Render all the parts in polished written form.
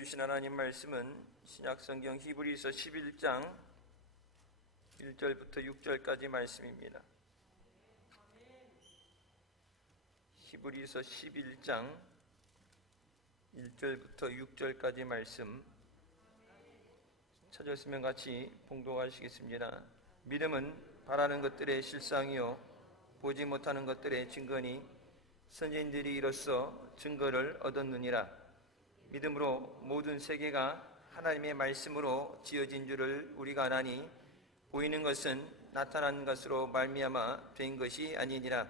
주신 하나님 말씀은 신약성경 히브리서 11장 1절부터 6절까지 말씀입니다. 히브리서 11장 1절부터 6절까지 말씀 찾았으면 같이 봉독하시겠습니다. 믿음은 바라는 것들의 실상이요 보지 못하는 것들의 증거니 선지자들이 이로써 증거를 얻었느니라. 믿음으로 모든 세계가 하나님의 말씀으로 지어진 줄을 우리가 아나니 보이는 것은 나타난 것으로 말미암아 된 것이 아니니라.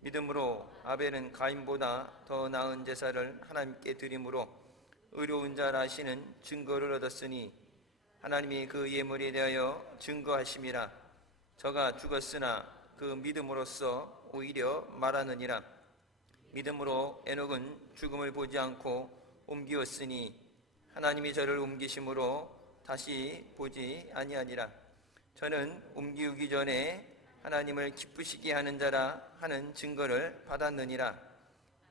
믿음으로 아벨은 가인보다 더 나은 제사를 하나님께 드림으로 의로운 자라 하시는 증거를 얻었으니 하나님이 그 예물에 대하여 증거하심이라. 저가 죽었으나 그 믿음으로써 오히려 말하느니라. 믿음으로 에녹은 죽음을 보지 않고 옮기었으니 하나님이 저를 옮기심으로 다시 보지 아니하니라. 저는 옮기우기 전에 하나님을 기쁘시게 하는 자라 하는 증거를 받았느니라.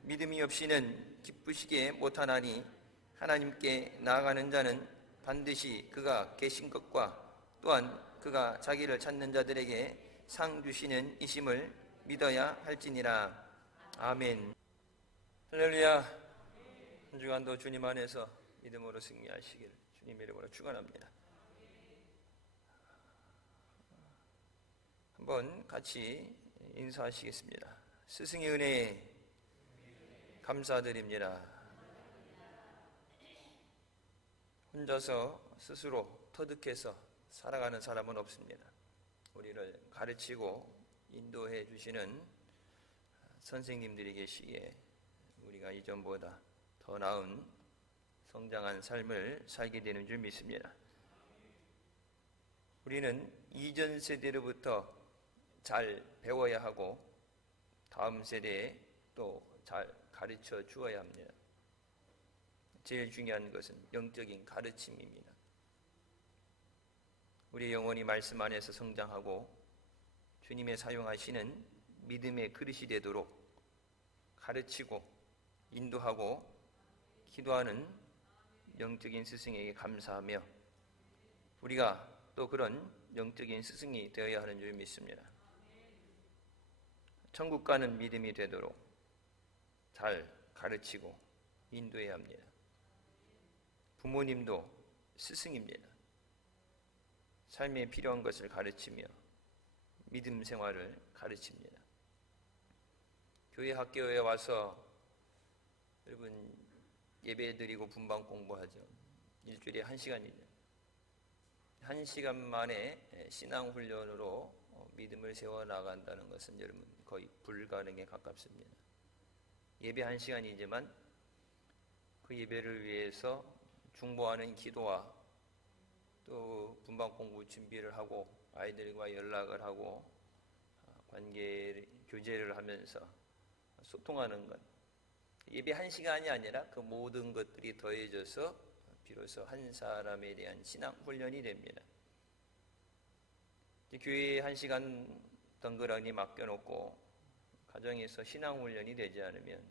믿음이 없이는 기쁘시게 못하나니 하나님께 나아가는 자는 반드시 그가 계신 것과 또한 그가 자기를 찾는 자들에게 상 주시는 이심을 믿어야 할지니라. 아멘. 할렐루야. 한 주간도 주님 안에서 믿음으로 승리하시길 주님의 이름으로 축원합니다. 한번 같이 인사하시겠습니다. 스승의 은혜에 감사드립니다. 혼자서 스스로 터득해서 살아가는 사람은 없습니다. 우리를 가르치고 인도해 주시는 선생님들이 계시기에 우리가 이전보다 더 나은 성장한 삶을 살게 되는 줄 믿습니다. 우리는 이전 세대로부터 잘 배워야 하고 다음 세대에 또 잘 가르쳐 주어야 합니다. 제일 중요한 것은 영적인 가르침입니다. 우리 영혼이 말씀 안에서 성장하고 주님의 사용하시는 믿음의 그릇이 되도록 가르치고 인도하고 기도하는 영적인 스승에게 감사하며 우리가 또 그런 영적인 스승이 되어야 하는 줄 믿습니다. 천국 가는 믿음이 되도록 잘 가르치고 인도해야 합니다. 부모님도 스승입니다. 삶에 필요한 것을 가르치며 믿음 생활을 가르칩니다. 교회 학교에 와서 여러분 예배 드리고 분방 공부하죠. 일주일에 1시간이죠. 1시간 만에 신앙훈련으로 믿음을 세워나간다는 것은 여러분 거의 불가능에 가깝습니다. 예배 1시간이지만 그 예배를 위해서 중보하는 기도와 또 분방 공부 준비를 하고 아이들과 연락을 하고 관계 교제를 하면서 소통하는 것, 예배 1시간이 아니라 그 모든 것들이 더해져서 비로소 한 사람에 대한 신앙 훈련이 됩니다. 교회에 1시간 덩그러니 맡겨놓고 가정에서 신앙 훈련이 되지 않으면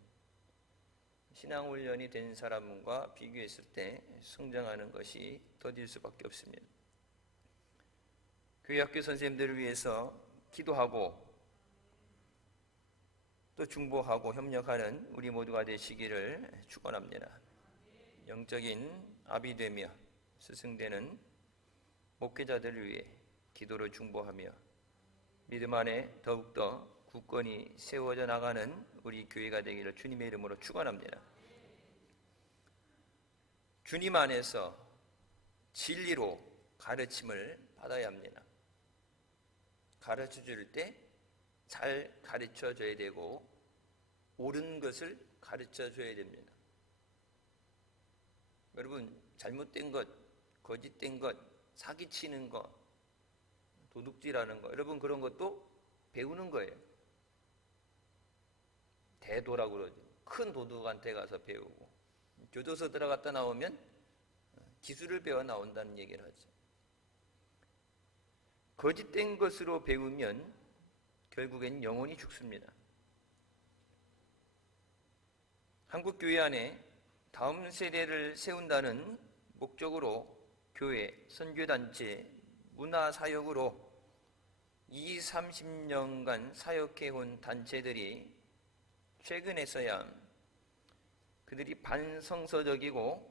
신앙 훈련이 된 사람과 비교했을 때 성장하는 것이 더딜 수밖에 없습니다. 교회 학교 선생님들을 위해서 기도하고 또 중보하고 협력하는 우리 모두가 되시기를 축원합니다. 영적인 아비 되며 스승되는 목회자들을 위해 기도로 중보하며 믿음 안에 더욱더 굳건히 세워져 나가는 우리 교회가 되기를 주님의 이름으로 축원합니다. 주님 안에서 진리로 가르침을 받아야 합니다. 가르쳐 줄 때 잘 가르쳐 줘야 되고 옳은 것을 가르쳐 줘야 됩니다. 여러분 잘못된 것, 거짓된 것, 사기치는 것, 도둑질하는 것, 여러분 그런 것도 배우는 거예요. 대도라고 그러죠. 큰 도둑한테 가서 배우고 교도소 들어갔다 나오면 기술을 배워 나온다는 얘기를 하죠. 거짓된 것으로 배우면 결국엔 영혼이 죽습니다. 한국 교회 안에 다음 세대를 세운다는 목적으로 교회, 선교단체, 문화사역으로 30년간 사역해온 단체들이 최근에서야 그들이 반성서적이고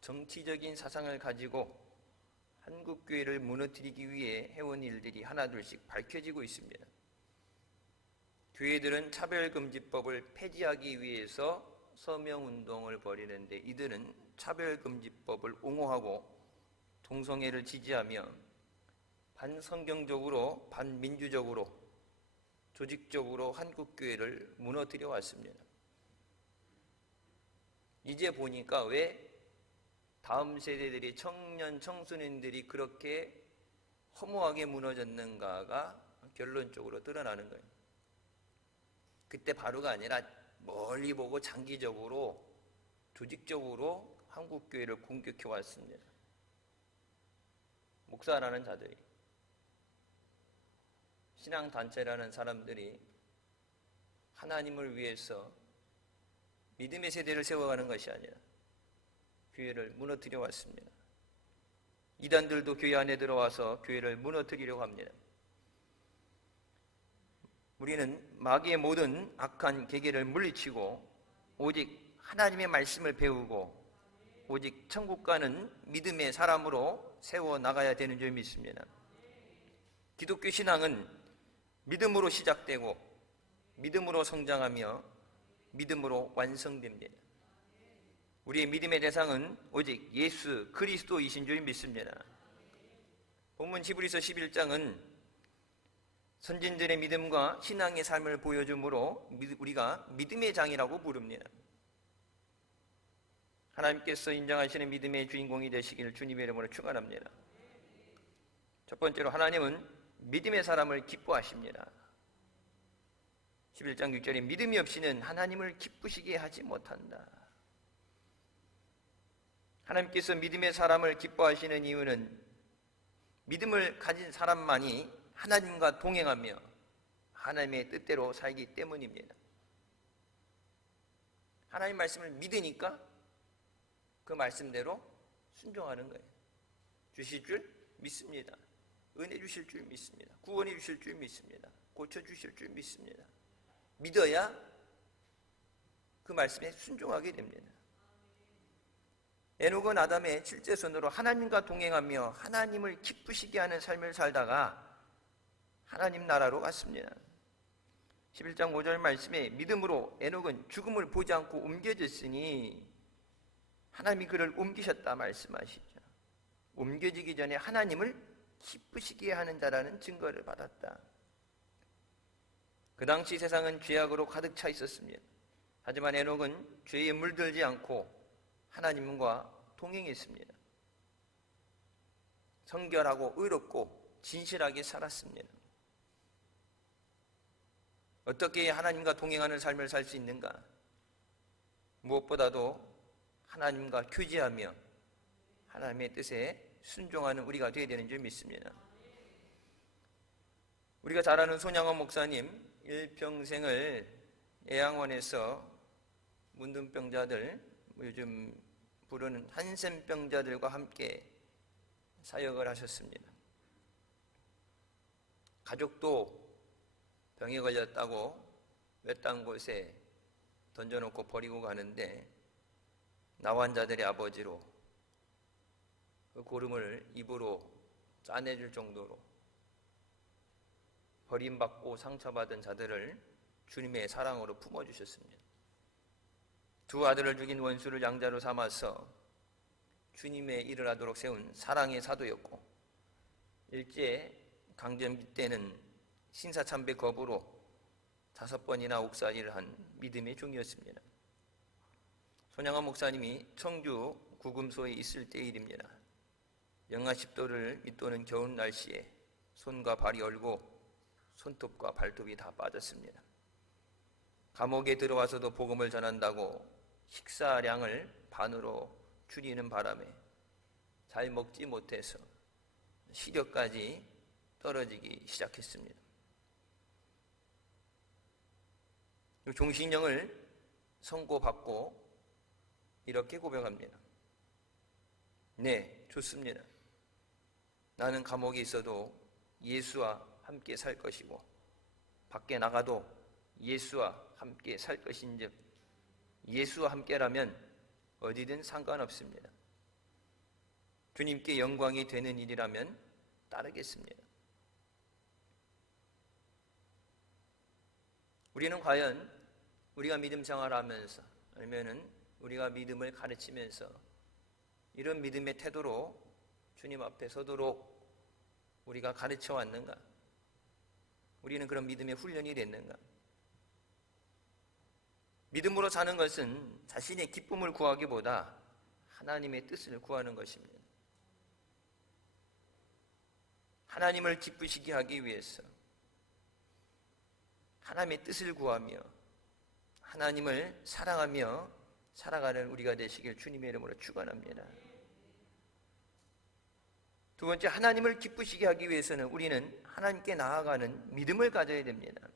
정치적인 사상을 가지고 한국교회를 무너뜨리기 위해 해온 일들이 하나둘씩 밝혀지고 있습니다. 교회들은 차별금지법을 폐지하기 위해서 서명운동을 벌이는데 이들은 차별금지법을 옹호하고 동성애를 지지하며 반성경적으로 반민주적으로 조직적으로 한국교회를 무너뜨려 왔습니다. 이제 보니까 왜 다음 세대들이 청년 청소년들이 그렇게 허무하게 무너졌는가가 결론적으로 드러나는 거예요. 그때 바로가 아니라 멀리 보고 장기적으로 조직적으로 한국교회를 공격해 왔습니다. 목사라는 자들이, 신앙단체라는 사람들이 하나님을 위해서 믿음의 세대를 세워가는 것이 아니라 교회를 무너뜨려 왔습니다. 이단들도 교회 안에 들어와서 교회를 무너뜨리려고 합니다. 우리는 마귀의 모든 악한 계계를 물리치고 오직 하나님의 말씀을 배우고 오직 천국 가는 믿음의 사람으로 세워나가야 되는 줄 믿습니다. 기독교 신앙은 믿음으로 시작되고 믿음으로 성장하며 믿음으로 완성됩니다. 우리의 믿음의 대상은 오직 예수 그리스도이신 줄 믿습니다. 본문 히브리서 11장은 선진들의 믿음과 신앙의 삶을 보여주므로 우리가 믿음의 장이라고 부릅니다. 하나님께서 인정하시는 믿음의 주인공이 되시기를 주님의 이름으로 축원합니다. 첫 번째로 하나님은 믿음의 사람을 기뻐하십니다. 11장 6절에 믿음이 없이는 하나님을 기쁘시게 하지 못한다. 하나님께서 믿음의 사람을 기뻐하시는 이유는 믿음을 가진 사람만이 하나님과 동행하며 하나님의 뜻대로 살기 때문입니다. 하나님 말씀을 믿으니까 그 말씀대로 순종하는 거예요. 주실 줄 믿습니다. 은혜 주실 줄 믿습니다. 구원해 주실 줄 믿습니다. 고쳐 주실 줄 믿습니다. 믿어야 그 말씀에 순종하게 됩니다. 에녹은 아담의 7째 손으로 하나님과 동행하며 하나님을 기쁘시게 하는 삶을 살다가 하나님 나라로 갔습니다. 11장 5절 말씀에 믿음으로 에녹은 죽음을 보지 않고 옮겨졌으니 하나님이 그를 옮기셨다 말씀하시죠. 옮겨지기 전에 하나님을 기쁘시게 하는 자라는 증거를 받았다. 그 당시 세상은 죄악으로 가득 차 있었습니다. 하지만 에녹은 죄에 물들지 않고 하나님과 동행했습니다. 성결하고 의롭고 진실하게 살았습니다. 어떻게 하나님과 동행하는 삶을 살 수 있는가? 무엇보다도 하나님과 교제하며 하나님의 뜻에 순종하는 우리가 되어야 되는 줄 믿습니다. 우리가 잘 아는 손양원 목사님 일평생을 애양원에서 문둥병자들, 요즘 부르는 한센병자들과 함께 사역을 하셨습니다. 가족도 병에 걸렸다고 외딴 곳에 던져놓고 버리고 가는데 나환자들의 아버지로 그 고름을 입으로 짜내줄 정도로 버림받고 상처받은 자들을 주님의 사랑으로 품어주셨습니다. 두 아들을 죽인 원수를 양자로 삼아서 주님의 일을 하도록 세운 사랑의 사도였고 일제 강점기 때는 신사참배 거부로 5번이나 옥살이를 한 믿음의 종이었습니다. 손양원 목사님이 청주 구금소에 있을 때 일입니다. 영하 10도를 밑도는 겨울 날씨에 손과 발이 얼고 손톱과 발톱이 다 빠졌습니다. 감옥에 들어와서도 복음을 전한다고 식사량을 반으로 줄이는 바람에 잘 먹지 못해서 시력까지 떨어지기 시작했습니다. 종신형을 선고받고 이렇게 고백합니다. 네, 좋습니다. 나는 감옥에 있어도 예수와 함께 살 것이고 밖에 나가도 예수와 함께 살 것인즉 예수와 함께라면 어디든 상관없습니다. 주님께 영광이 되는 일이라면 따르겠습니다. 우리는 과연 우리가 믿음 생활하면서 아니면은 우리가 믿음을 가르치면서 이런 믿음의 태도로 주님 앞에 서도록 우리가 가르쳐 왔는가? 우리는 그런 믿음의 훈련이 됐는가? 믿음으로 사는 것은 자신의 기쁨을 구하기보다 하나님의 뜻을 구하는 것입니다. 하나님을 기쁘시게 하기 위해서 하나님의 뜻을 구하며 하나님을 사랑하며 살아가는 우리가 되시길 주님의 이름으로 축원합니다. 두 번째, 하나님을 기쁘시게 하기 위해서는 우리는 하나님께 나아가는 믿음을 가져야 됩니다.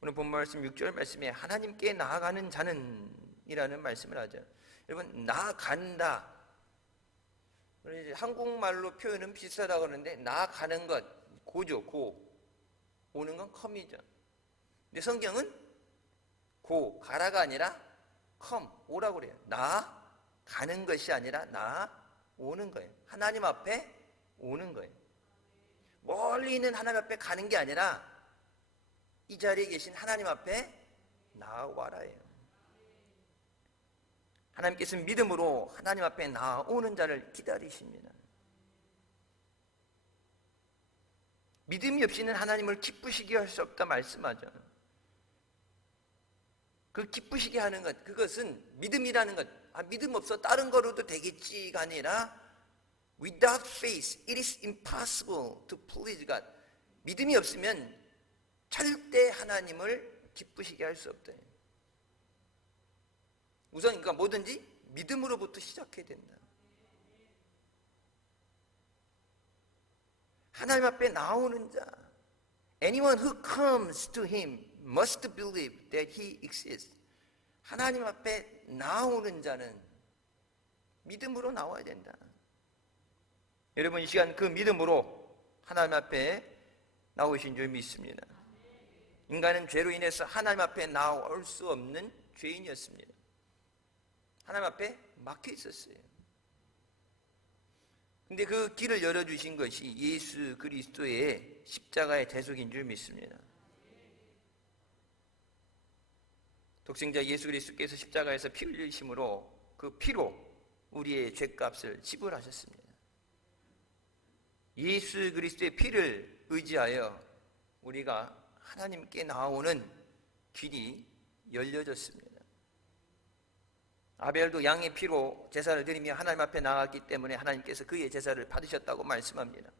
오늘 본 말씀 6절 말씀에 하나님께 나아가는 자는 이라는 말씀을 하죠. 여러분, 나아간다. 한국말로 표현은 비슷하다고 그러는데 나아가는 것, 고죠. 고. 오는 건 컴이죠. 근데 성경은 고, 가라가 아니라 컴, 오라고 그래요. 나아가는 것이 아니라 나아오는 거예요. 하나님 앞에 오는 거예요. 멀리 있는 하나님 앞에 가는 게 아니라 이 자리에 계신 하나님 앞에 나아와라예요. 하나님께서는 믿음으로 하나님 앞에 나아오는 자를 기다리십니다. 믿음이 없이는 하나님을 기쁘시게 할 수 없다 말씀하죠. 그 기쁘시게 하는 것, 그것은 믿음이라는 것, 믿음 없어 다른 거로도 되겠지가 아니라 without faith it is impossible to please God. 믿음이 없으면 절대 하나님을 기쁘시게 할 수 없다. 우선 그러니까 뭐든지 믿음으로부터 시작해야 된다. 하나님 앞에 나오는 자, anyone who comes to him must believe that he exists. 하나님 앞에 나오는 자는 믿음으로 나와야 된다. 여러분, 이 시간 그 믿음으로 하나님 앞에 나오신 줄 믿습니다. 인간은 죄로 인해서 하나님 앞에 나올 수 없는 죄인이었습니다. 하나님 앞에 막혀 있었어요. 근데 그 길을 열어주신 것이 예수 그리스도의 십자가의 대속인 줄 믿습니다. 독생자 예수 그리스도께서 십자가에서 피 흘리심으로 그 피로 우리의 죄값을 지불하셨습니다. 예수 그리스도의 피를 의지하여 우리가 하나님께 나오는 길이 열려졌습니다. 아벨도 양의 피로 제사를 드리며 하나님 앞에 나갔기 때문에 하나님께서 그의 제사를 받으셨다고 말씀합니다.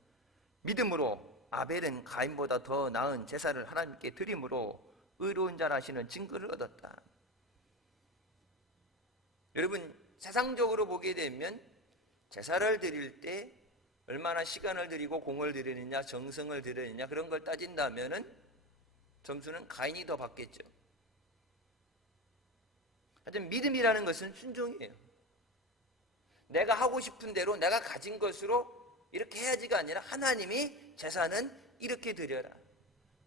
믿음으로 아벨은 가인보다 더 나은 제사를 하나님께 드림으로 의로운 자라시는 증거를 얻었다. 여러분, 세상적으로 보게 되면 제사를 드릴 때 얼마나 시간을 들이고 공을 들이느냐, 정성을 들이느냐 그런 걸 따진다면은 점수는 가인이 더 받겠죠. 하여튼 믿음이라는 것은 순종이에요. 내가 하고 싶은 대로 내가 가진 것으로 이렇게 해야지가 아니라 하나님이 제사는 이렇게 드려라.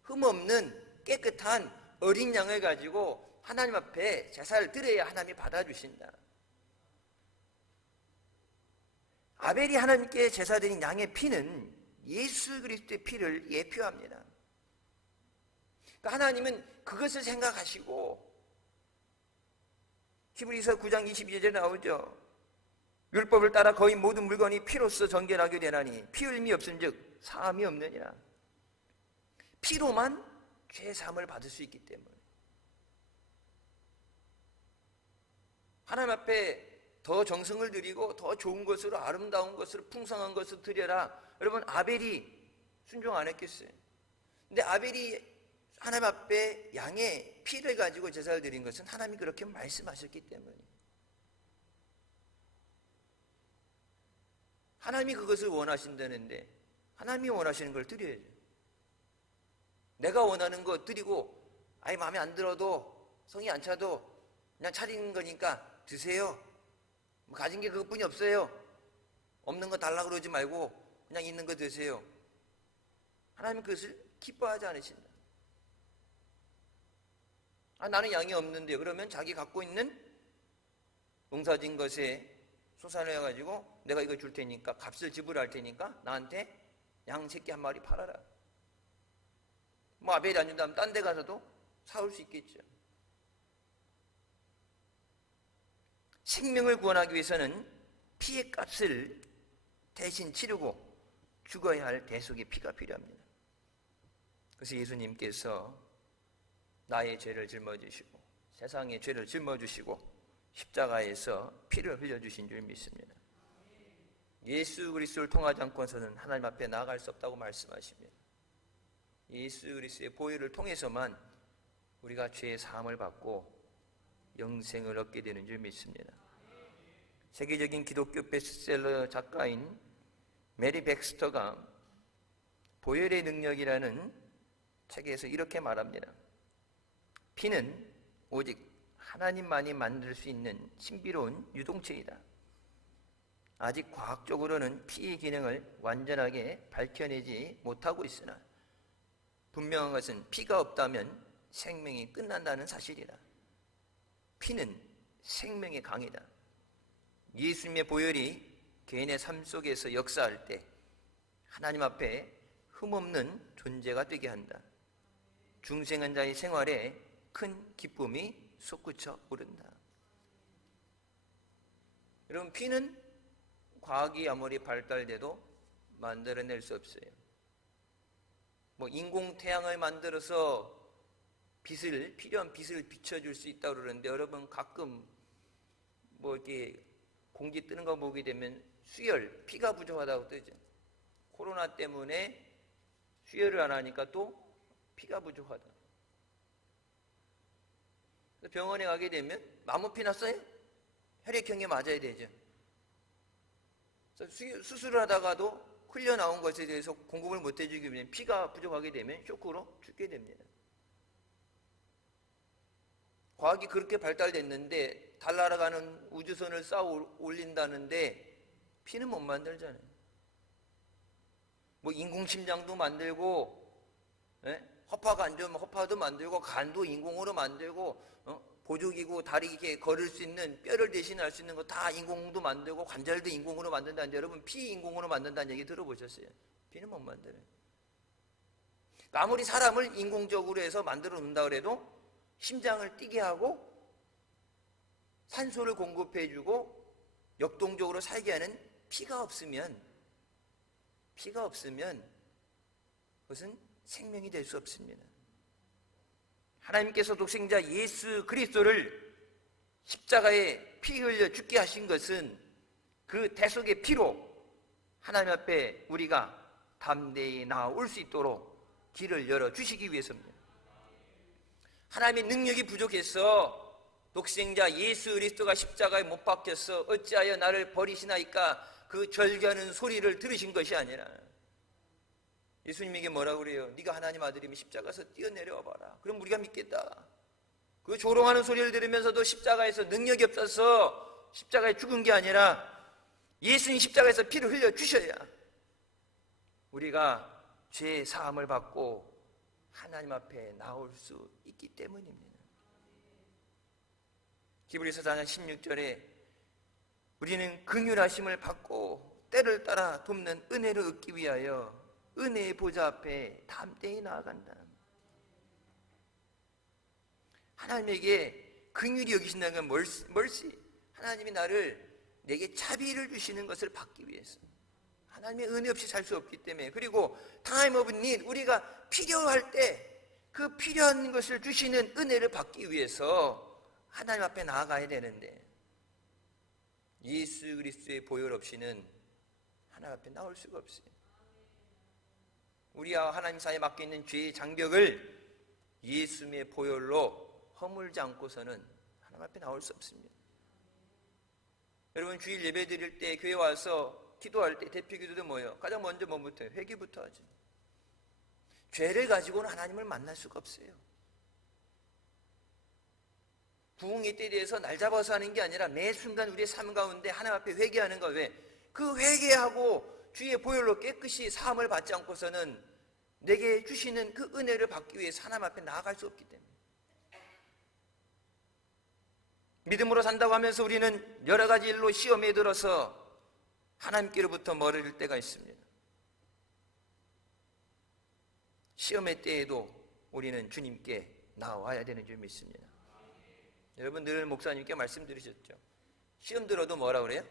흠없는 깨끗한 어린 양을 가지고 하나님 앞에 제사를 드려야 하나님이 받아주신다. 아벨이 하나님께 제사 드린 양의 피는 예수 그리스도의 피를 예표합니다. 그러니까 하나님은 그것을 생각하시고 히브리서 9장 22절에 나오죠. 율법을 따라 거의 모든 물건이 피로써 정결하게 되나니 피 흘림이 없은즉 사함이 없느니라. 피로만 죄 사함을 받을 수 있기 때문에 하나님 앞에 더 정성을 들이고 더 좋은 것으로 아름다운 것으로 풍성한 것을 드려라. 여러분, 아벨이 순종 안 했겠어요? 근데 아벨이 하나님 앞에 양의 피를 가지고 제사를 드린 것은 하나님이 그렇게 말씀하셨기 때문에 하나님이 그것을 원하신다는데 하나님이 원하시는 걸 드려야죠. 내가 원하는 거 드리고 아예 마음에 안 들어도 성이 안 차도 그냥 차린 거니까 드세요. 뭐 가진 게 그것뿐이 없어요. 없는 거 달라고 그러지 말고 그냥 있는 거 드세요. 하나님은 그것을 기뻐하지 않으신다. 나는 양이 없는데, 그러면 자기 갖고 있는 농사진 것에 솟아내가지고 내가 이거 줄 테니까, 값을 지불할 테니까 나한테 양 새끼 한 마리 팔아라. 뭐 아벨이 안 준다면 딴 데 가서도 사올 수 있겠죠. 생명을 구원하기 위해서는 피의 값을 대신 치르고 죽어야 할 대속의 피가 필요합니다. 그래서 예수님께서 나의 죄를 짊어지시고 세상의 죄를 짊어지시고 십자가에서 피를 흘려주신 줄 믿습니다. 예수 그리스도를 통하지 않고서는 하나님 앞에 나아갈 수 없다고 말씀하십니다. 예수 그리스도의 보혈을 통해서만 우리가 죄의 사함을 받고 영생을 얻게 되는 줄 믿습니다. 세계적인 기독교 베스트셀러 작가인 메리 백스터가 보혈의 능력이라는 책에서 이렇게 말합니다. 피는 오직 하나님만이 만들 수 있는 신비로운 유동체이다. 아직 과학적으로는 피의 기능을 완전하게 밝혀내지 못하고 있으나 분명한 것은 피가 없다면 생명이 끝난다는 사실이다. 피는 생명의 강이다. 예수님의 보혈이 개인의 삶 속에서 역사할 때 하나님 앞에 흠없는 존재가 되게 한다. 중생한 자의 생활에 큰 기쁨이 솟구쳐 오른다. 여러분, 피는 과학이 아무리 발달돼도 만들어낼 수 없어요. 뭐 인공 태양을 만들어서 필요한 빛을 비춰줄 수 있다고 그러는데, 여러분 가끔 뭐 이렇게 공기 뜨는 거 보게 되면 수혈, 피가 부족하다고 뜨죠. 코로나 때문에 수혈을 안 하니까 또 피가 부족하다. 병원에 가게 되면 마모피 났어요? 혈액형에 맞아야 되죠. 수술을 하다가도 흘려나온 것에 대해서 공급을 못 해주기 위해 피가 부족하게 되면 쇼크로 죽게 됩니다. 과학이 그렇게 발달됐는데 달 날아가는 우주선을 쌓아 올린다는데 피는 못 만들잖아요. 뭐 인공심장도 만들고, 허파가 안 좋으면 허파도 만들고, 간도 인공으로 만들고, 보조기구 다리 이렇게 걸을 수 있는, 뼈를 대신할 수 있는 거 다 인공도 만들고, 관절도 인공으로 만든다는데, 여러분 피 인공으로 만든다는 얘기 들어보셨어요? 피는 못 만들어요. 아무리 사람을 인공적으로 해서 만들어 놓는다 그래도 심장을 뛰게 하고 산소를 공급해주고 역동적으로 살게 하는 피가 없으면 그것은 생명이 될 수 없습니다. 하나님께서 독생자 예수 그리스도를 십자가에 피 흘려 죽게 하신 것은 그 대속의 피로 하나님 앞에 우리가 담대히 나아올 수 있도록 길을 열어주시기 위해서입니다. 하나님의 능력이 부족해서 독생자 예수 그리스도가 십자가에 못 박혀서 어찌하여 나를 버리시나이까 그 절규하는 소리를 들으신 것이 아니라, 예수님에게 뭐라고 그래요? 네가 하나님 아들이면 십자가에서 뛰어내려와 봐라. 그럼 우리가 믿겠다. 그 조롱하는 소리를 들으면서도 십자가에서 능력이 없어서 십자가에 죽은 게 아니라 예수님 십자가에서 피를 흘려 주셔야 우리가 죄의 사함을 받고 하나님 앞에 나올 수 있기 때문입니다. 히브리서 4장 16절에 우리는 긍휼하심을 받고 때를 따라 돕는 은혜를 얻기 위하여 은혜의 보좌 앞에 담대히 나아간다. 하나님에게 긍휼히 여기신다는 건 멀시, 하나님이 내게 자비를 주시는 것을 받기 위해서. 하나님의 은혜 없이 살 수 없기 때문에. 그리고 time of need, 우리가 필요할 때 그 필요한 것을 주시는 은혜를 받기 위해서 하나님 앞에 나아가야 되는데, 예수 그리스도의 보혈 없이는 하나님 앞에 나올 수가 없어요. 우리와 하나님 사이에 막혀 있는 죄의 장벽을 예수님의 보혈로 허물지 않고서는 하나님 앞에 나올 수 없습니다. 여러분, 주일 예배 드릴 때 교회 와서 기도할 때 대표 기도도 뭐예요? 가장 먼저 뭐부터 해요? 회개부터 하죠. 죄를 가지고는 하나님을 만날 수가 없어요. 부흥의 때에 대해서 날 잡아서 하는 게 아니라 매 순간 우리의 삶 가운데 하나님 앞에 회개하는 거. 왜? 그 회개하고 주의 보혈로 깨끗이 사함을 받지 않고서는 내게 주시는 그 은혜를 받기 위해서 하나님 앞에 나아갈 수 없기 때문에. 믿음으로 산다고 하면서 우리는 여러 가지 일로 시험에 들어서 하나님께로부터 멀어질 때가 있습니다. 시험의 때에도 우리는 주님께 나와야 되는 줄 믿습니다. 여러분 늘 목사님께 말씀드리셨죠. 시험 들어도 뭐라 그래요?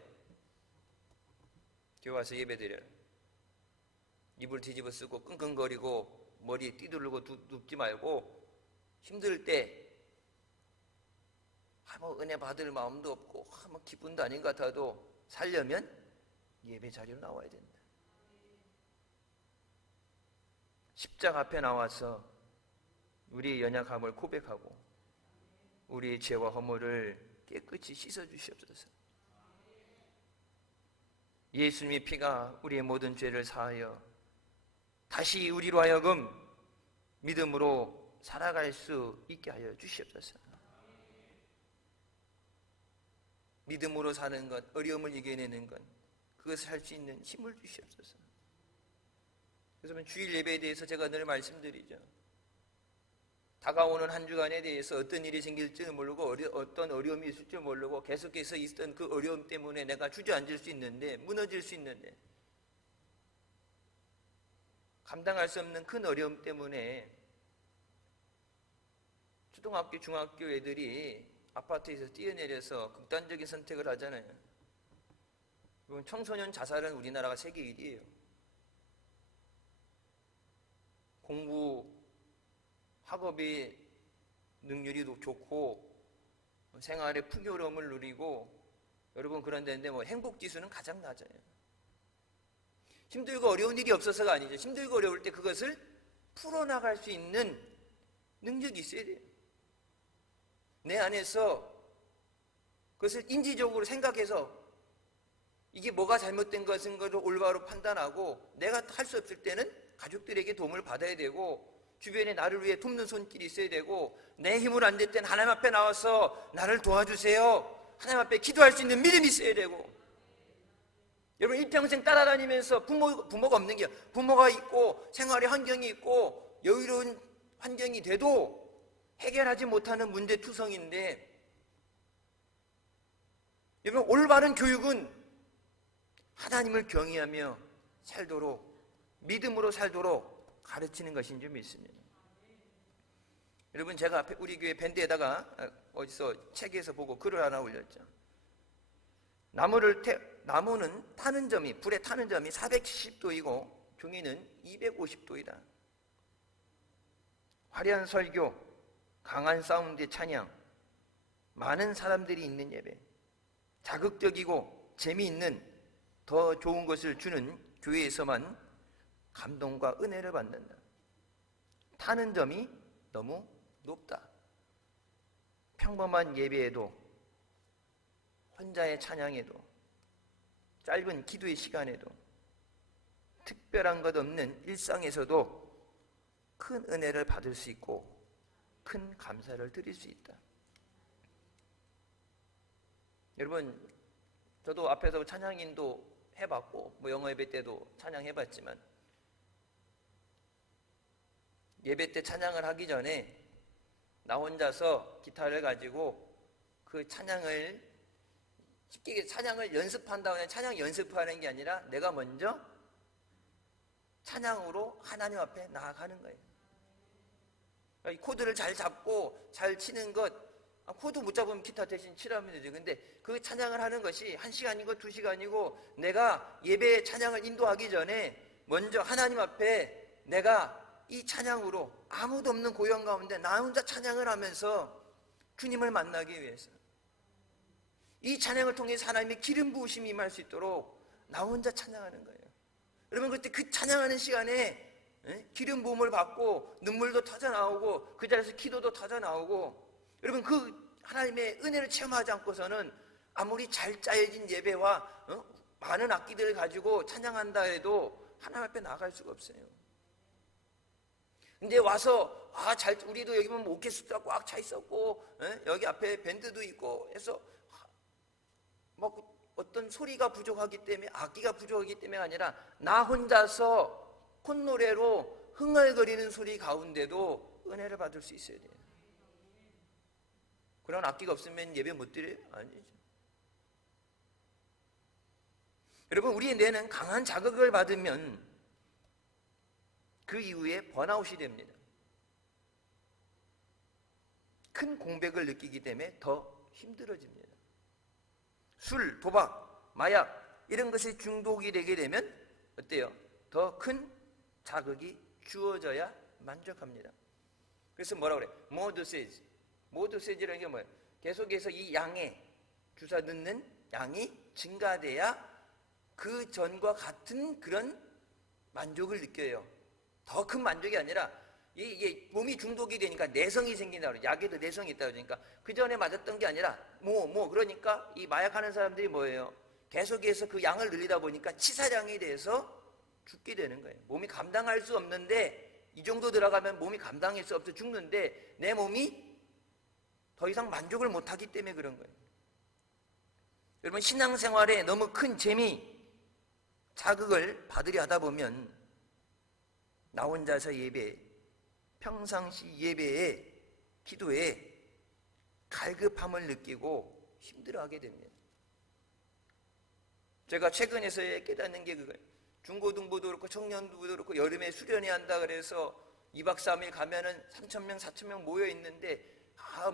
교회 와서 예배드려요. 입을 뒤집어 쓰고 끙끙거리고 머리에 띠두르고 눕지 말고 힘들 때 뭐 은혜 받을 마음도 없고 뭐 기분도 아닌 것 같아도 살려면 예배 자리로 나와야 된다. 십자가 앞에 나와서 우리의 연약함을 고백하고 우리의 죄와 허물을 깨끗이 씻어주시옵소서. 예수님의 피가 우리의 모든 죄를 사하여 다시 우리로 하여금 믿음으로 살아갈 수 있게 하여 주시옵소서. 믿음으로 사는 것, 어려움을 이겨내는 것, 그것을 할 수 있는 힘을 주시옵소서. 그래서 주일 예배에 대해서 제가 늘 말씀드리죠. 다가오는 한 주간에 대해서 어떤 일이 생길지는 모르고 어떤 어려움이 있을지 모르고 계속해서 있었던 그 어려움 때문에 내가 주저앉을 수 있는데, 무너질 수 있는데, 감당할 수 없는 큰 어려움 때문에 초등학교, 중학교 애들이 아파트에서 뛰어내려서 극단적인 선택을 하잖아요. 청소년 자살은 우리나라가 세계 1위예요. 공부, 학업의 능률이 좋고 생활의 풍요로움을 누리고, 여러분 그런데 뭐 행복지수는 가장 낮아요. 힘들고 어려운 일이 없어서가 아니죠. 힘들고 어려울 때 그것을 풀어나갈 수 있는 능력이 있어야 돼요. 내 안에서 그것을 인지적으로 생각해서 이게 뭐가 잘못된 것인 것을 올바로 판단하고, 내가 할 수 없을 때는 가족들에게 도움을 받아야 되고, 주변에 나를 위해 돕는 손길이 있어야 되고, 내 힘으로 안 될 때는 하나님 앞에 나와서 나를 도와주세요, 하나님 앞에 기도할 수 있는 믿음이 있어야 되고. 여러분 일평생 따라다니면서 부모가 없는 게, 부모가 있고 생활의 환경이 있고 여유로운 환경이 돼도 해결하지 못하는 문제투성인데, 여러분 올바른 교육은 하나님을 경외하며 살도록, 믿음으로 살도록 가르치는 것인 줄 믿습니다. 여러분 제가 앞에 우리 교회 밴드에다가 어디서 책에서 보고 글을 하나 올렸죠. 나무는 타는 점이, 불에 타는 점이 470도이고 종이는 250도이다. 화려한 설교, 강한 사운드의 찬양, 많은 사람들이 있는 예배, 자극적이고 재미있는 더 좋은 것을 주는 교회에서만 감동과 은혜를 받는다. 타는 점이 너무 높다. 평범한 예배에도, 혼자의 찬양에도, 짧은 기도의 시간에도, 특별한 것 없는 일상에서도 큰 은혜를 받을 수 있고 큰 감사를 드릴 수 있다. 여러분 저도 앞에서 찬양인도 해봤고 뭐 영어 예배 때도 찬양해봤지만, 예배 때 찬양을 하기 전에 나 혼자서 기타를 가지고 그 찬양을, 쉽게 찬양을 연습한다고 하면 찬양 연습하는 게 아니라 내가 먼저 찬양으로 하나님 앞에 나아가는 거예요. 이 코드를 잘 잡고 잘 치는 것, 코드 못 잡으면 기타 대신 치라면 되죠. 근데 그 찬양을 하는 것이 1시간이고 2시간이고, 내가 예배의 찬양을 인도하기 전에 먼저 하나님 앞에 내가 이 찬양으로 아무도 없는 고요한 가운데 나 혼자 찬양을 하면서 주님을 만나기 위해서, 이 찬양을 통해서 하나님의 기름 부으심이 임할 수 있도록 나 혼자 찬양하는 거예요. 여러분 그때 그 찬양하는 시간에 기름 부음을 받고 눈물도 터져나오고 그 자리에서 기도도 터져나오고, 여러분 그 하나님의 은혜를 체험하지 않고서는 아무리 잘 짜여진 예배와 많은 악기들을 가지고 찬양한다 해도 하나님 앞에 나갈 수가 없어요. 근데 와서 우리도 여기 보면 오케스트라 꽉 차 있었고, 여기 앞에 밴드도 있고 해서 뭐 어떤 소리가 부족하기 때문에, 악기가 부족하기 때문에 아니라 나 혼자서 콧노래로 흥얼거리는 소리 가운데도 은혜를 받을 수 있어야 돼요. 그런 악기가 없으면 예배 못 드려요? 아니죠. 여러분, 우리의 뇌는 강한 자극을 받으면 그 이후에 번아웃이 됩니다. 큰 공백을 느끼기 때문에 더 힘들어집니다. 술, 도박, 마약 이런 것에 중독이 되게 되면 어때요? 더 큰 자극이 주어져야 만족합니다. 그래서 뭐라 그래? more dosage. more dosage라는 게 뭐예요? 계속해서 이 양의 주사 넣는 양이 증가돼야 그 전과 같은 그런 만족을 느껴요. 더 큰 만족이 아니라 이게 몸이 중독이 되니까 내성이 생긴다고 그래요. 약에도 내성이 있다고 그러니까 그 전에 맞았던 게 아니라 그러니까 이 마약하는 사람들이 뭐예요? 계속해서 그 양을 늘리다 보니까 치사량에 대해서 죽게 되는 거예요. 몸이 감당할 수 없는데, 이 정도 들어가면 몸이 감당할 수 없어 죽는데 내 몸이 더 이상 만족을 못하기 때문에 그런 거예요. 여러분, 신앙생활에 너무 큰 재미, 자극을 받으려 하다 보면 나 혼자서 예배, 평상시 예배에, 기도에 갈급함을 느끼고 힘들어하게 됩니다. 제가 최근에서야 깨닫는 게 그거예요. 중고등부도 그렇고 청년부도 그렇고 여름에 수련회 한다 그래서 2박 3일 가면은 3,000명, 4,000명 모여 있는데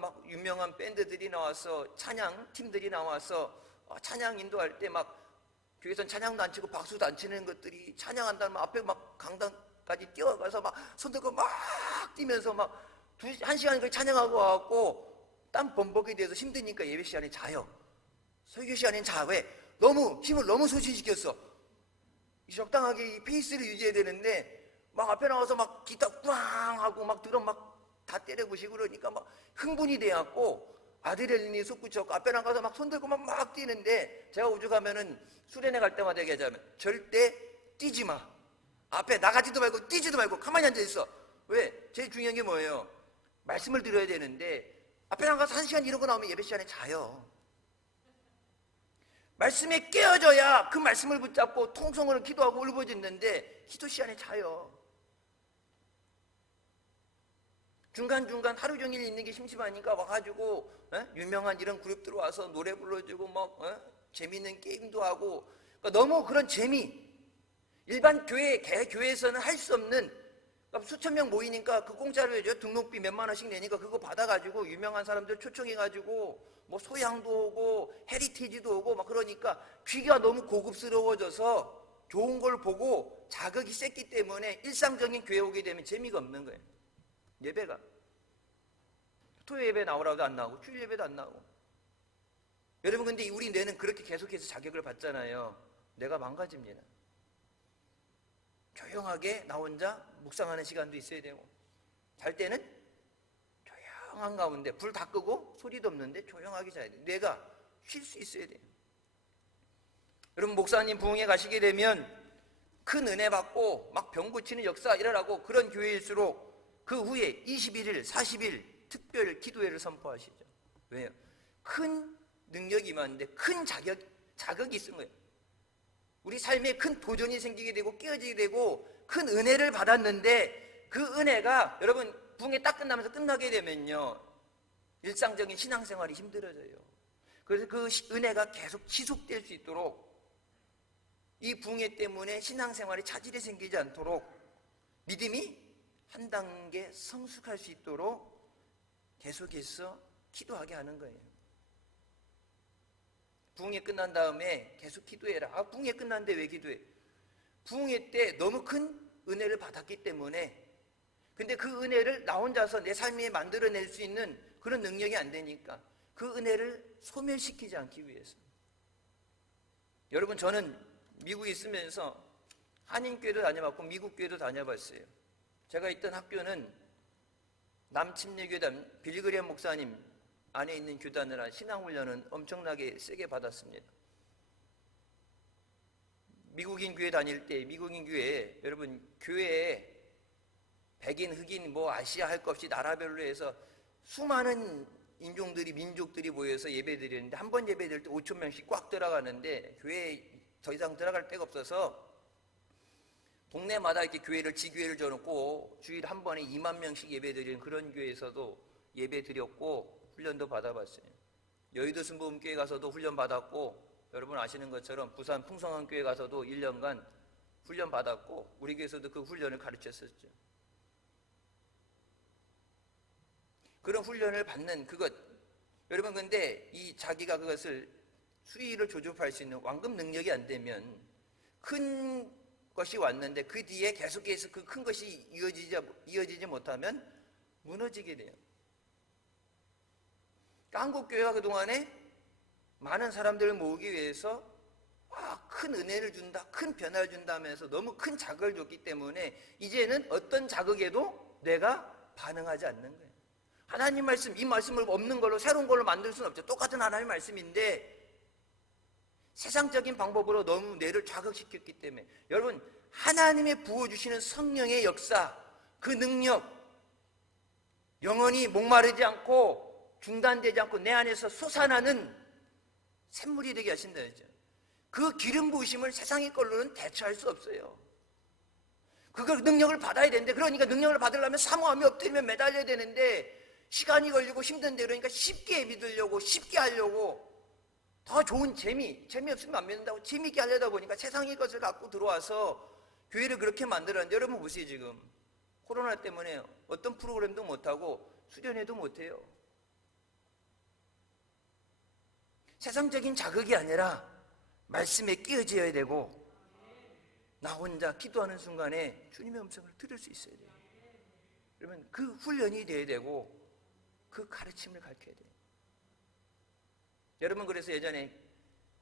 막 유명한 밴드들이 나와서, 찬양 팀들이 나와서 찬양 인도할 때 막 교회에서는 찬양도 안 치고 박수도 안 치는 것들이 찬양한다면 앞에 막 강당까지 뛰어가서 막 손들고 막 뛰면서 막 1시간 찬양하고 와갖고 땀 범벅이 돼서 힘드니까 예배 시간에 자요. 설교 시간엔 자. 왜? 힘을 너무 소진시켰어. 적당하게 이 페이스를 유지해야 되는데 막 앞에 나와서 막 기타 꽝 하고 막 드럼 막 다 때려부시고 그러니까 막 흥분이 돼갖고 아드레날린이 솟구쳤고 앞에 나가서 막 손들고 막 뛰는데, 제가 오죽하면은 수련회 갈 때마다 얘기하자면 절대 뛰지 마. 앞에 나가지도 말고 뛰지도 말고 가만히 앉아있어. 왜? 제일 중요한 게 뭐예요? 말씀을 들어야 되는데 앞에 나가서 1시간 이러고 나오면 예배 시간에 자요. 말씀에 깨어져야 그 말씀을 붙잡고 통성으로 기도하고 울부짖는데 기도 시간에 자요. 중간중간 하루 종일 있는 게 심심하니까 와가지고 유명한 이런 그룹들 와서 노래 불러주고 막 재밌는 게임도 하고, 그러니까 너무 그런 재미, 일반 교회에서는 할 수 없는, 그러니까 수천 명 모이니까 그 공짜로 해줘요. 등록비 몇만 원씩 내니까 그거 받아가지고 유명한 사람들 초청해가지고 뭐 소양도 오고 헤리티지도 오고 막 그러니까 귀가 너무 고급스러워져서 좋은 걸 보고 자극이 셌기 때문에 일상적인 교회 오게 되면 재미가 없는 거예요. 예배가 토요 예배 나오라고도 안 나오고 주일 예배도 안 나오고. 여러분, 근데 우리 뇌는 그렇게 계속해서 자극을 받잖아요. 뇌가 망가집니다. 조용하게 나 혼자 묵상하는 시간도 있어야 되고, 잘 때는 조용한 가운데 불 다 끄고 소리도 없는데 조용하게 자야 돼요. 뇌가 쉴 수 있어야 돼요. 여러분, 목사님 부흥회 가시게 되면 큰 은혜 받고 막 병 고치는 역사 일어나고 그런 교회일수록 그 후에 21일, 40일 특별 기도회를 선포하시죠. 왜요? 큰 능력이 임하는데 큰 자극이 있은 거예요. 우리 삶에 큰 도전이 생기게 되고 깨어지게 되고 큰 은혜를 받았는데 그 은혜가 여러분 부흥회 딱 끝나면서 끝나게 되면요, 일상적인 신앙생활이 힘들어져요. 그래서 그 은혜가 계속 지속될 수 있도록, 이 부흥회 때문에 신앙생활에 차질이 생기지 않도록, 믿음이 한 단계 성숙할 수 있도록 계속해서 기도하게 하는 거예요. 부흥회 끝난 다음에 계속 기도해라. 부흥회 끝났는데 왜 기도해? 부흥회 때 너무 큰 은혜를 받았기 때문에. 근데 그 은혜를 나 혼자서 내 삶에 만들어낼 수 있는 그런 능력이 안 되니까 그 은혜를 소멸시키지 않기 위해서. 여러분, 저는 미국에 있으면서 한인교회도 다녀봤고 미국 교회도 다녀봤어요. 제가 있던 학교는 남침례교단 빌리그레엄 목사님 안에 있는 교단을 한 신앙훈련은 엄청나게 세게 받았습니다. 미국인 교회 다닐 때 미국인 교회에, 여러분, 교회에 백인, 흑인, 뭐 아시아 할 것 없이 나라별로 해서 수많은 인종들이, 민족들이 모여서 예배 드리는데 한 번 예배 드릴 때 5천 명씩 꽉 들어가는데 교회에 더 이상 들어갈 데가 없어서 동네마다 이렇게 교회를, 지교회를 줘놓고 주일 한 번에 2만 명씩 예배 드리는 그런 교회에서도 예배 드렸고 훈련도 받아봤어요. 여의도 순복음교회 가서도 훈련 받았고, 여러분 아시는 것처럼 부산 풍성한교회 가서도 1년간 훈련 받았고, 우리 교회에서도 그 훈련을 가르쳤었죠. 그런 훈련을 받는 그것, 여러분 근데 이 자기가 그것을 수위를 조종할 수 있는 완급 능력이 안 되면 큰 것이 왔는데 그 뒤에 계속해서 그 큰 것이 이어지지 못하면 무너지게 돼요. 한국교회가 그동안에 많은 사람들을 모으기 위해서 큰 은혜를 준다, 큰 변화를 준다 하면서 너무 큰 자극을 줬기 때문에 이제는 어떤 자극에도 내가 반응하지 않는 거예요. 하나님 말씀, 이 말씀을 없는 걸로 새로운 걸로 만들 수는 없죠. 똑같은 하나님 말씀인데 세상적인 방법으로 너무 뇌를 자극시켰기 때문에, 여러분 하나님의 부어주시는 성령의 역사, 그 능력 영원히 목마르지 않고 중단되지 않고 내 안에서 솟아나는 샘물이 되게 하신다 했죠. 그 기름 부으심을 세상의 걸로는 대처할 수 없어요. 그걸 능력을 받아야 되는데, 그러니까 능력을 받으려면 사모함이 엎드리면 매달려야 되는데 시간이 걸리고 힘든데, 그러니까 쉽게 믿으려고, 쉽게 하려고, 더 좋은 재미없으면 안 믿는다고 재미있게 하려다 보니까 세상의 것을 갖고 들어와서 교회를 그렇게 만들었는데, 여러분 보세요. 지금 코로나 때문에 어떤 프로그램도 못하고 수련회도 못해요. 세상적인 자극이 아니라 말씀에 끼어져야 되고, 나 혼자 기도하는 순간에 주님의 음성을 들을 수 있어야 돼요. 그러면 그 훈련이 돼야 되고 그 가르침을 가르쳐야 돼요. 여러분 그래서 예전에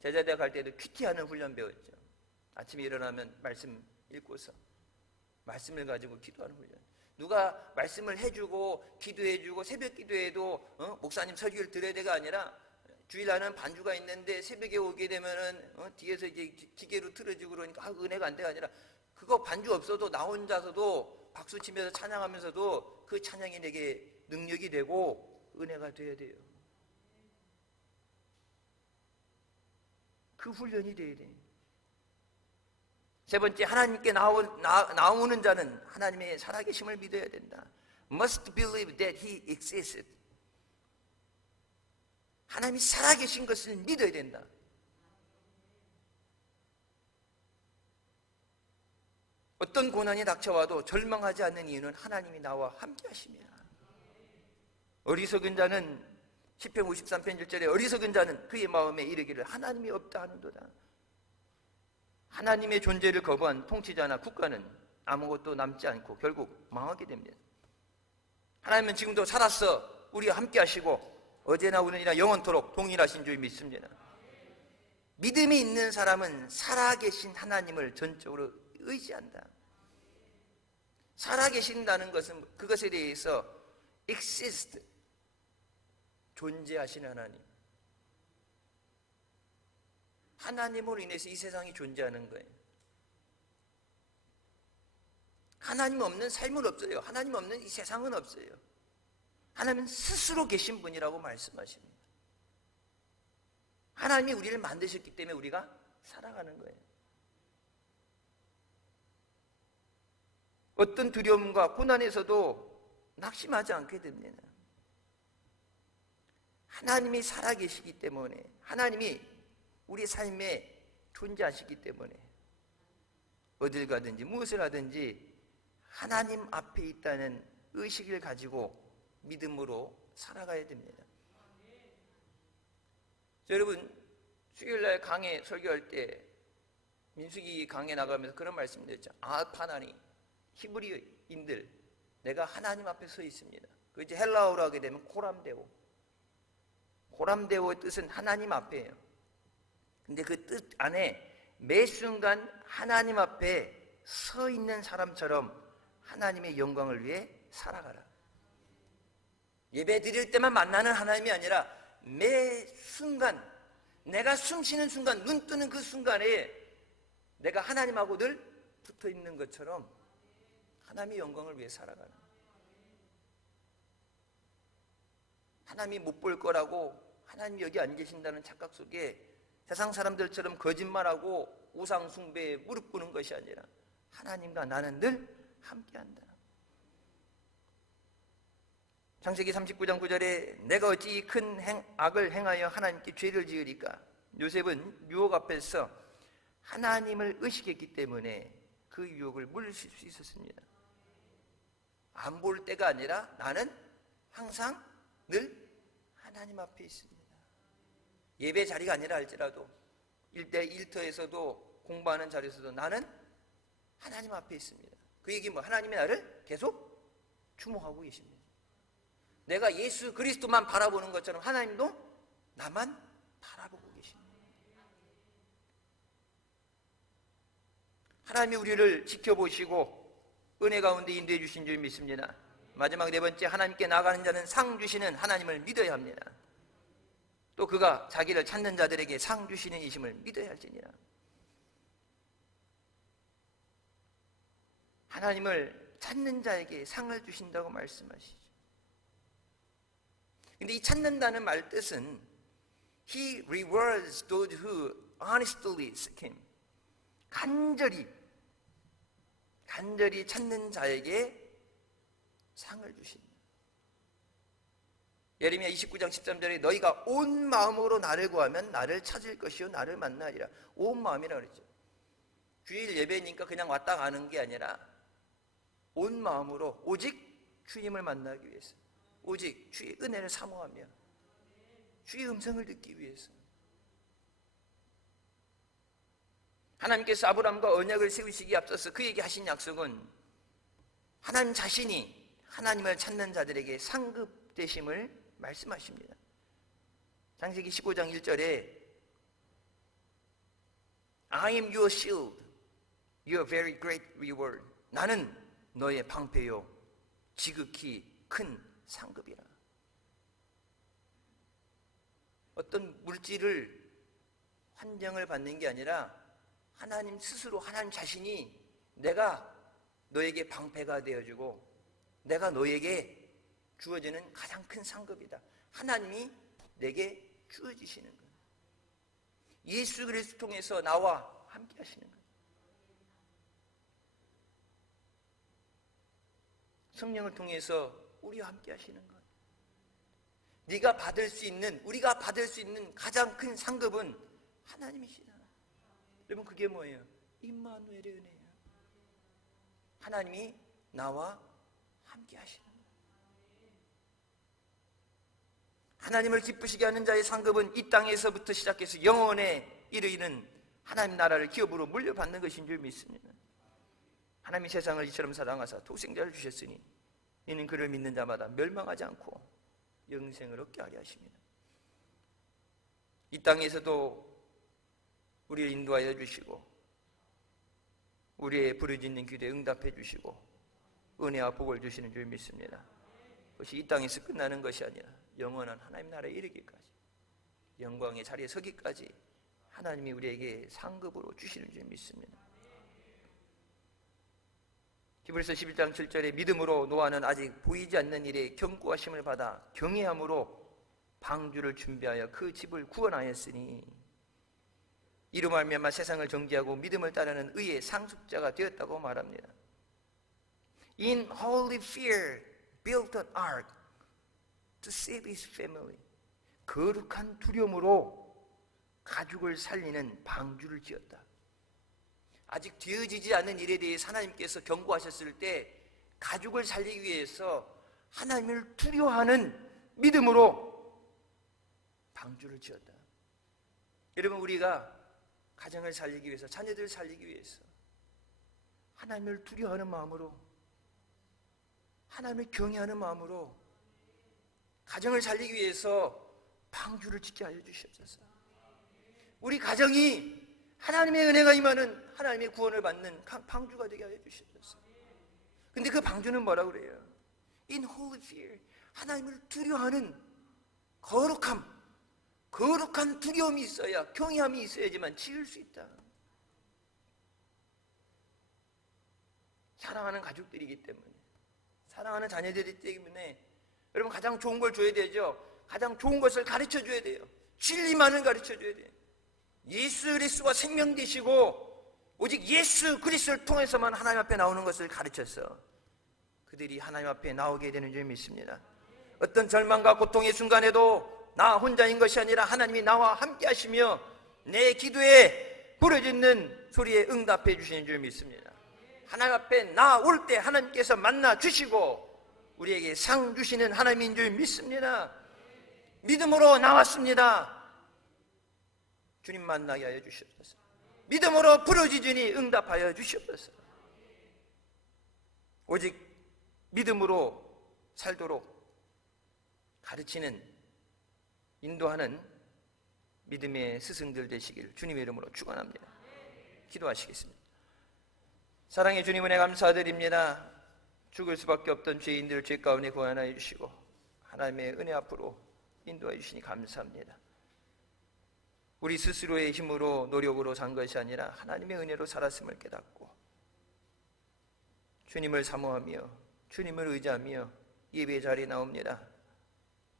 제자대학 갈 때도 큐티하는 훈련 배웠죠. 아침에 일어나면 말씀 읽고서 말씀을 가지고 기도하는 훈련. 누가 말씀을 해주고 기도해주고 새벽 기도에도 목사님 설교를 들어야 돼가 아니라, 주일날은 반주가 있는데 새벽에 오게 되면은 뒤에서 이제 기계로 틀어지고 그러니까 은혜가 안 돼가 아니라, 그거 반주 없어도 나 혼자서도 박수 치면서 찬양하면서도 그 찬양이 내게 능력이 되고 은혜가 돼야 돼요. 그 훈련이 돼야 돼요. 세 번째, 하나님께 나오는 자는 하나님의 살아계심을 믿어야 된다. Must believe that He exists. 하나님이 살아계신 것을 믿어야 된다. 어떤 고난이 닥쳐와도 절망하지 않는 이유는 하나님이 나와 함께 하심이라. 어리석은 자는, 시편 53편 1절에 어리석은 자는 그의 마음에 이르기를 하나님이 없다 하는도다. 하나님의 존재를 거부한 통치자나 국가는 아무것도 남지 않고 결국 망하게 됩니다. 하나님은 지금도 살았어, 우리와 함께 하시고 어제나 오늘이나 영원토록 동일하신 줄 믿습니다. 믿음이 있는 사람은 살아계신 하나님을 전적으로 의지한다. 살아계신다는 것은 그것에 대해서 exist, 존재하시는 하나님, 하나님으로 인해서 이 세상이 존재하는 거예요. 하나님 없는 삶은 없어요. 하나님 없는 이 세상은 없어요. 하나님은 스스로 계신 분이라고 말씀하십니다. 하나님이 우리를 만드셨기 때문에 우리가 살아가는 거예요. 어떤 두려움과 고난에서도 낙심하지 않게 됩니다. 하나님이 살아계시기 때문에, 하나님이 우리 삶에 존재하시기 때문에 어딜 가든지 무엇을 하든지 하나님 앞에 있다는 의식을 가지고 믿음으로 살아가야 됩니다. 여러분, 수요일날 강해 설교할 때 민수기 강해 나가면서 그런 말씀 드렸죠. 아파나니, 히브리인들, 내가 하나님 앞에 서 있습니다. 그 이제 헬라어로 하게 되면 코람데오. 코람데오의 뜻은 하나님 앞에예요. 근데 그 뜻 안에 매 순간 하나님 앞에 서 있는 사람처럼 하나님의 영광을 위해 살아가라. 예배 드릴 때만 만나는 하나님이 아니라 매 순간, 내가 숨 쉬는 순간, 눈 뜨는 그 순간에 내가 하나님하고 늘 붙어 있는 것처럼 하나님의 영광을 위해 살아가는, 하나님이 못 볼 거라고 하나님이 여기 안 계신다는 착각 속에 세상 사람들처럼 거짓말하고 우상 숭배에 무릎 꿇는 것이 아니라 하나님과 나는 늘 함께한다. 창세기 39장 9절에 내가 어찌 이 큰 악을 행하여 하나님께 죄를 지으리까? 요셉은 유혹 앞에서 하나님을 의식했기 때문에 그 유혹을 물리칠 수 있었습니다. 안 볼 때가 아니라 나는 항상 늘 하나님 앞에 있습니다. 예배 자리가 아니라 할지라도 일터에서도 공부하는 자리에서도 나는 하나님 앞에 있습니다. 그 얘기 뭐 하나님이 나를 계속 주목하고 계십니다. 내가 예수 그리스도만 바라보는 것처럼 하나님도 나만 바라보고 계십니다. 하나님이 우리를 지켜보시고 은혜 가운데 인도해 주신 줄 믿습니다. 마지막 네 번째, 하나님께 나가는 자는 상 주시는 하나님을 믿어야 합니다. 또 그가 자기를 찾는 자들에게 상 주시는 이심을 믿어야 할지니라. 하나님을 찾는 자에게 상을 주신다고 말씀하시죠. 근데 이 찾는다는 말 뜻은 He rewards those who honestly seek Him. 간절히 찾는 자에게 상을 주신다. 예레미야 29장 13절에 너희가 온 마음으로 나를 구하면 나를 찾을 것이요 나를 만나리라. 온 마음이라 그랬죠. 주일 예배니까 그냥 왔다 가는 게 아니라 온 마음으로 오직 주님을 만나기 위해서, 오직 주의 은혜를 사모하며 주의 음성을 듣기 위해서. 하나님께서 아브라함과 언약을 세우시기에 앞서서 그에게 하신 약속은 하나님 자신이 하나님을 찾는 자들에게 상급되심을 말씀하십니다. 창세기 15장 1절에 I am your shield, your very great reward. 나는 너의 방패요 지극히 큰 상급이라. 어떤 물질을 환경을 받는 게 아니라 하나님 스스로, 하나님 자신이 내가 너에게 방패가 되어주고 내가 너에게 주어지는 가장 큰 상급이다. 하나님이 내게 주어지시는 거예요. 예수 그리스도 통해서 나와 함께 하시는 거예요. 성령을 통해서 우리와 함께 하시는 거예요. 네가 받을 수 있는, 우리가 받을 수 있는 가장 큰 상급은 하나님이시다. 여러분 그게 뭐예요? 임마누엘의 은혜예요. 하나님이 나와 함께 하시는 거예요. 하나님을 기쁘시게 하는 자의 상급은 이 땅에서부터 시작해서 영원에 이르는 하나님 나라를 기업으로 물려받는 것인 줄 믿습니다. 하나님이 세상을 이처럼 사랑하사 독생자를 주셨으니 이는 그를 믿는 자마다 멸망하지 않고 영생을 얻게 하려 하십니다. 이 땅에서도 우리를 인도하여 주시고 우리의 부르짖는 기도에 응답해 주시고 은혜와 복을 주시는 줄 믿습니다. 그것이 이 땅에서 끝나는 것이 아니라 영원한 하나님 나라에 이르기까지, 영광의 자리에 서기까지 하나님이 우리에게 상급으로 주시는 줄 믿습니다. 히브리서 11장 7절에 믿음으로 노아는 아직 보이지 않는 일에 경고하심을 받아 경외함으로 방주를 준비하여 그 집을 구원하였으니 이로 말미암아 세상을 정죄하고 믿음을 따르는 의의 상속자가 되었다고 말합니다. In holy fear built an ark to save his family. 거룩한 두려움으로 가족을 살리는 방주를 지었다. 아직 되어지지 않은 일에 대해서 하나님께서 경고하셨을 때 가족을 살리기 위해서 하나님을 두려워하는 믿음으로 방주를 지었다. 여러분 우리가 가정을 살리기 위해서, 자녀들을 살리기 위해서 하나님을 두려워하는 마음으로, 하나님을 경외하는 마음으로 가정을 살리기 위해서 방주를 짓게 하여 주시옵소서. 우리 가정이 하나님의 은혜가 임하는, 하나님의 구원을 받는 방주가 되게 하여 주시옵소서. 근데 그 방주는 뭐라고 그래요? In holy fear. 하나님을 두려워하는 거룩한 두려움이 있어야, 경외함이 있어야지만 지을 수 있다. 사랑하는 가족들이기 때문에, 사랑하는 자녀들이기 때문에 여러분 가장 좋은 걸 줘야 되죠. 가장 좋은 것을 가르쳐 줘야 돼요. 진리만을 가르쳐 줘야 돼요. 예수 그리스도가 생명 되시고 오직 예수 그리스도를 통해서만 하나님 앞에 나오는 것을 가르쳐서 그들이 하나님 앞에 나오게 되는 줄 믿습니다. 어떤 절망과 고통의 순간에도 나 혼자인 것이 아니라 하나님이 나와 함께 하시며 내 기도에 부르짖는 소리에 응답해 주시는 줄 믿습니다. 하나님 앞에 나올 때 하나님께서 만나 주시고 우리에게 상 주시는 하나님인 줄 믿습니다. 믿음으로 나왔습니다. 주님 만나게 하여 주시옵소서. 믿음으로 부르짖으니 응답하여 주시옵소서. 오직 믿음으로 살도록 가르치는, 인도하는 믿음의 스승들 되시길 주님의 이름으로 축원합니다. 기도하시겠습니다. 사랑의 주님, 은혜 감사드립니다. 죽을 수밖에 없던 죄인들을 죄 가운데 구원하여 주시고 하나님의 은혜 앞으로 인도해 주시니 감사합니다. 우리 스스로의 힘으로 노력으로 산 것이 아니라 하나님의 은혜로 살았음을 깨닫고 주님을 사모하며 주님을 의지하며 예배 자리에 나옵니다.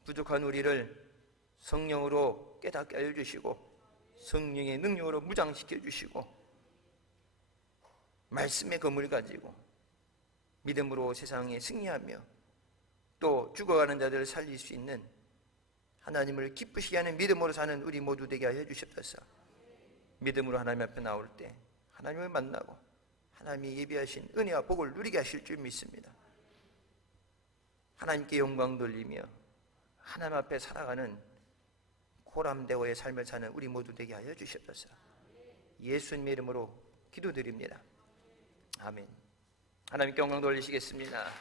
부족한 우리를 성령으로 깨닫게 하여 주시고 성령의 능력으로 무장시켜 주시고 말씀의 검을 가지고 믿음으로 세상에 승리하며 또 죽어가는 자들을 살릴 수 있는 하나님을 기쁘시게 하는 믿음으로 사는 우리 모두 되게 하여 주시옵소서. 믿음으로 하나님 앞에 나올 때 하나님을 만나고 하나님이 예비하신 은혜와 복을 누리게 하실 줄 믿습니다. 하나님께 영광 돌리며 하나님 앞에 살아가는 고람대오의 삶을 사는 우리 모두 되게 하여 주시옵소서. 예수님의 이름으로 기도드립니다. 아멘. 하나님께 영광 돌리시겠습니다.